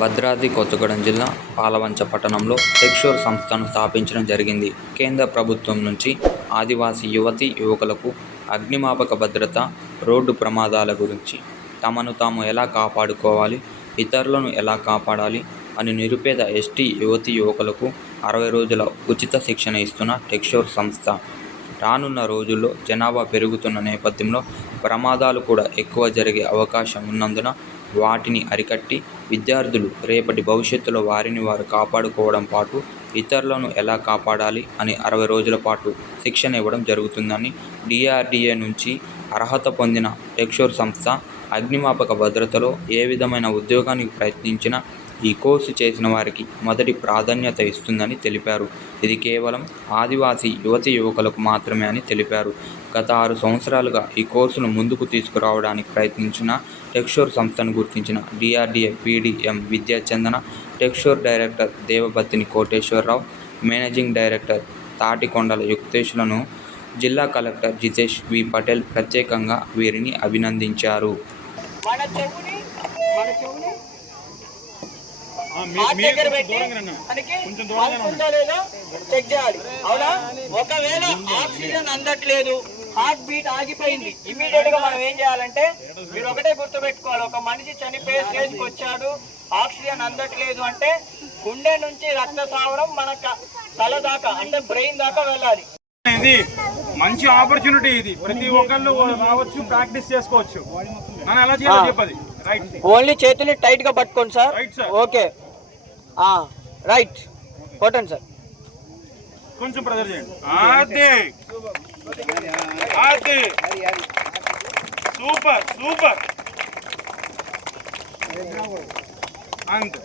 భద్రాద్రి కొత్తగూడెం జిల్లా పాలవంచ పట్టణంలో టెక్స్చర్ సంస్థను స్థాపించడం జరిగింది. కేంద్ర ప్రభుత్వం నుంచి ఆదివాసీ యువతీ యువకులకు అగ్నిమాపక భద్రత, రోడ్డు ప్రమాదాల గురించి తమను తాము ఎలా కాపాడుకోవాలి, ఇతరులను ఎలా కాపాడాలి అని నిరుపేద ఎస్టీ యువతీ యువకులకు 60 రోజుల ఉచిత శిక్షణ ఇస్తున్న టెక్స్చర్ సంస్థ. రానున్న రోజుల్లో జనాభా పెరుగుతున్న నేపథ్యంలో ప్రమాదాలు కూడా ఎక్కువ జరిగే అవకాశం ఉన్నందున వాటిని అరికట్టి విద్యార్థులు రేపటి భవిష్యత్తులో వారిని వారు కాపాడుకోవడం పాటు ఇతరులను ఎలా కాపాడాలి అని 60 రోజుల పాటు శిక్షణ ఇవ్వడం జరుగుతుందని DRDA నుంచి అర్హత పొందిన టెక్స్చర్ సంస్థ అగ్నిమాపక భద్రతలో ఏ విధమైన ఉద్యోగానికి ప్రయత్నించినా ఈ కోర్సు చేసిన వారికి మొదటి ప్రాధాన్యత ఇస్తుందని తెలిపారు. ఇది కేవలం ఆదివాసీ యువతీ యువకులకు మాత్రమే అని తెలిపారు. గత 6 సంవత్సరాలుగా ఈ కోర్సును ముందుకు తీసుకురావడానికి ప్రయత్నించిన టెక్స్చర్ సంస్థను గుర్తించిన DRDA PDM Vidyachandana, texture director Devabattini Koteswararao, managing director Tatikondala యుక్తేష్లను జిల్లా కలెక్టర్ జితేష్ V. పటేల్ ప్రత్యేకంగా వీరిని అభినందించారు. చెక్ చేయాలి. అవునా? ఒకవేళ ఆక్సిజన్ అందట్లేదు, హార్ట్ బీట్ ఆగిపోయింది, ఇమీడియట్ గా మనం ఏం చేయాలంటే మీరు ఒకటే గుర్తుపెట్టుకోవాలి, ఒక మనిషి చనిపోయే స్టేజ్కి వచ్చాడు, ఆక్సిజన్ అందట్లేదు అంటే గుండె నుంచి రక్తస్రావడం మన తల దాకా అంటే బ్రెయిన్ దాకా వెళ్ళాలి. ఇది మంచి ఆపర్చునిటీ, ఇది ప్రతి ఒక్కళ్ళు రావచ్చు, ప్రాక్టీస్ చేసుకోవచ్చు. మనం ఎలా చేయాలో చెప్పది. ఓన్లీ చేతుల్ని టైట్ గా పట్టుకోండి సార్. ఓకే, రైట్, కొట్టండి సార్. కొంచెం ప్రెజర్ చేయండి. అదే అదే, సూపర్ సూపర్, అంతే.